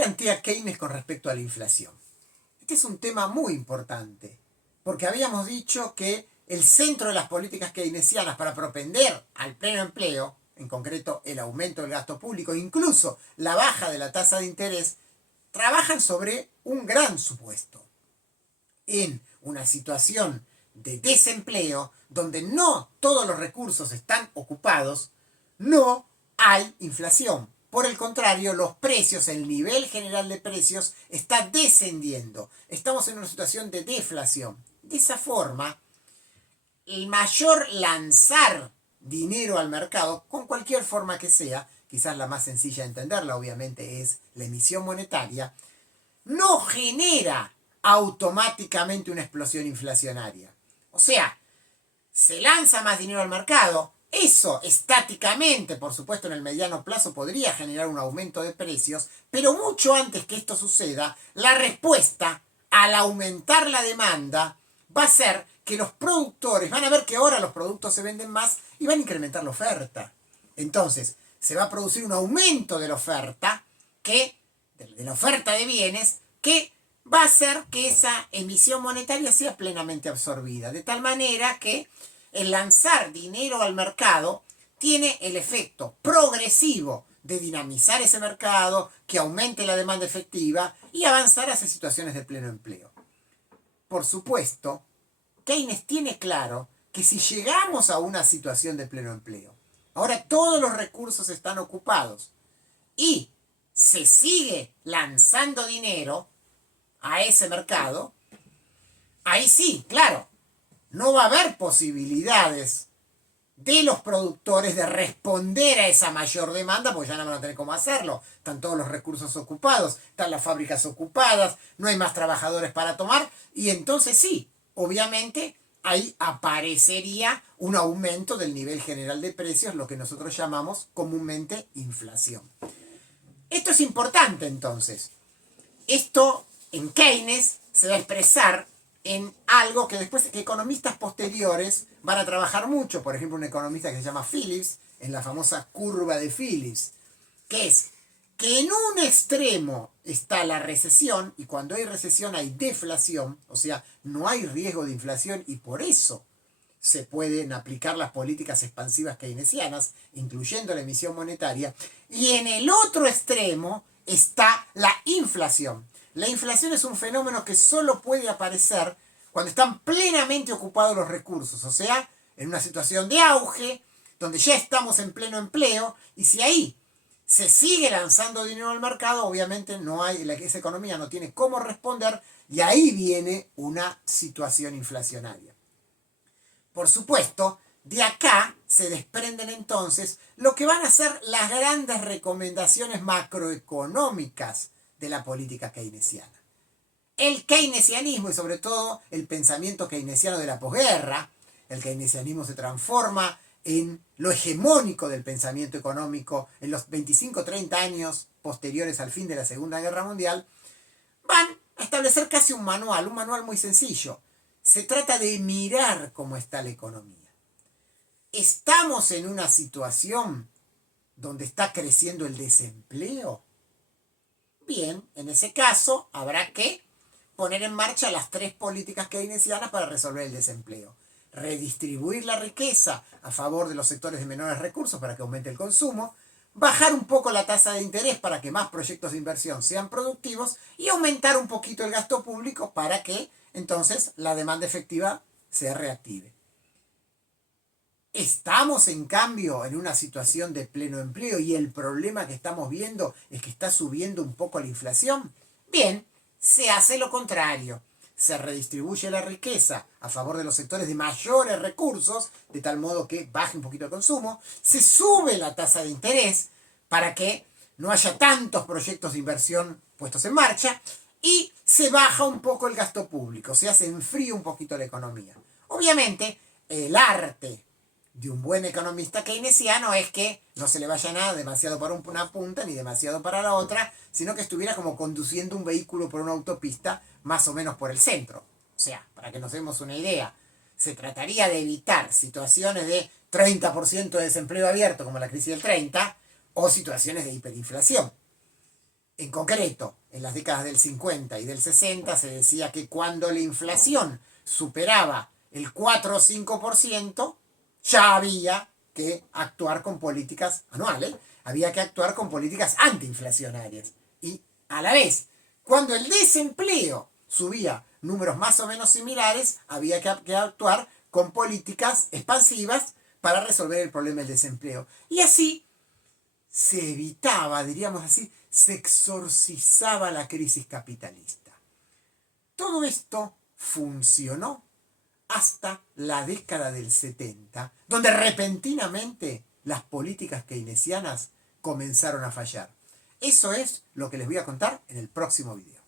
plantea Keynes con respecto a la inflación? Este es un tema muy importante, porque habíamos dicho que el centro de las políticas keynesianas para propender al pleno empleo, en concreto el aumento del gasto público, incluso la baja de la tasa de interés, trabajan sobre un gran supuesto. En una situación de desempleo, donde no todos los recursos están ocupados, no hay inflación. Por el contrario, los precios, el nivel general de precios está descendiendo. Estamos en una situación de deflación. De esa forma, el mayor lanzar dinero al mercado, con cualquier forma que sea, quizás la más sencilla de entenderla obviamente es la emisión monetaria, no genera automáticamente una explosión inflacionaria. O sea, se lanza más dinero al mercado, eso estáticamente, por supuesto en el mediano plazo, podría generar un aumento de precios, pero mucho antes que esto suceda, la respuesta al aumentar la demanda va a ser que los productores van a ver que ahora los productos se venden más y van a incrementar la oferta. Entonces, se va a producir un aumento de la oferta, de la oferta de bienes, que va a hacer que esa emisión monetaria sea plenamente absorbida, de tal manera que el lanzar dinero al mercado tiene el efecto progresivo de dinamizar ese mercado, que aumente la demanda efectiva y avanzar hacia situaciones de pleno empleo. Por supuesto, Keynes tiene claro que si llegamos a una situación de pleno empleo, ahora todos los recursos están ocupados y se sigue lanzando dinero a ese mercado, ahí sí, claro, no va a haber posibilidades de los productores de responder a esa mayor demanda, porque ya no van a tener cómo hacerlo. Están todos los recursos ocupados, están las fábricas ocupadas, no hay más trabajadores para tomar, y entonces sí, obviamente ahí aparecería un aumento del nivel general de precios, lo que nosotros llamamos comúnmente inflación. Esto es importante entonces. Esto en Keynes se va a expresar en algo que después economistas posteriores van a trabajar mucho. Por ejemplo, un economista que se llama Phillips, en la famosa curva de Phillips, que es que en un extremo está la recesión, y cuando hay recesión hay deflación, o sea, no hay riesgo de inflación, y por eso se pueden aplicar las políticas expansivas keynesianas, incluyendo la emisión monetaria, y en el otro extremo está la inflación. La inflación es un fenómeno que solo puede aparecer cuando están plenamente ocupados los recursos, o sea, en una situación de auge, donde ya estamos en pleno empleo, y si ahí se sigue lanzando dinero al mercado, obviamente esa economía no tiene cómo responder, y ahí viene una situación inflacionaria. Por supuesto, de acá se desprenden entonces lo que van a ser las grandes recomendaciones macroeconómicas de la política keynesiana. El keynesianismo y sobre todo el pensamiento keynesiano de la posguerra, el keynesianismo se transforma en lo hegemónico del pensamiento económico en los 25-30 años posteriores al fin de la Segunda Guerra Mundial, van a establecer casi un manual muy sencillo. Se trata de mirar cómo está la economía. ¿Estamos en una situación donde está creciendo el desempleo? Bien, en ese caso habrá que poner en marcha las tres políticas keynesianas para resolver el desempleo. Redistribuir la riqueza a favor de los sectores de menores recursos para que aumente el consumo, bajar un poco la tasa de interés para que más proyectos de inversión sean productivos y aumentar un poquito el gasto público para que entonces la demanda efectiva se reactive. Estamos en cambio en una situación de pleno empleo y el problema que estamos viendo es que está subiendo un poco la inflación. Bien, se hace lo contrario. Se redistribuye la riqueza a favor de los sectores de mayores recursos, de tal modo que baje un poquito el consumo. Se sube la tasa de interés para que no haya tantos proyectos de inversión puestos en marcha y se baja un poco el gasto público, o sea, se enfría un poquito la economía. Obviamente, el arte de un buen economista keynesiano es que no se le vaya nada demasiado para una punta ni demasiado para la otra, sino que estuviera como conduciendo un vehículo por una autopista más o menos por el centro. O sea, para que nos demos una idea, se trataría de evitar situaciones de 30% de desempleo abierto como la crisis del 30 o situaciones de hiperinflación. En concreto, en las décadas del 50 y del 60 se decía que cuando la inflación superaba el 4 o 5%, ya había que actuar con políticas anuales, había que actuar con políticas antiinflacionarias. Y a la vez, cuando el desempleo subía números más o menos similares, había que actuar con políticas expansivas para resolver el problema del desempleo. Y así se evitaba, diríamos así, se exorcizaba la crisis capitalista. Todo esto funcionó hasta la década del 70, donde repentinamente las políticas keynesianas comenzaron a fallar. Eso es lo que les voy a contar en el próximo video.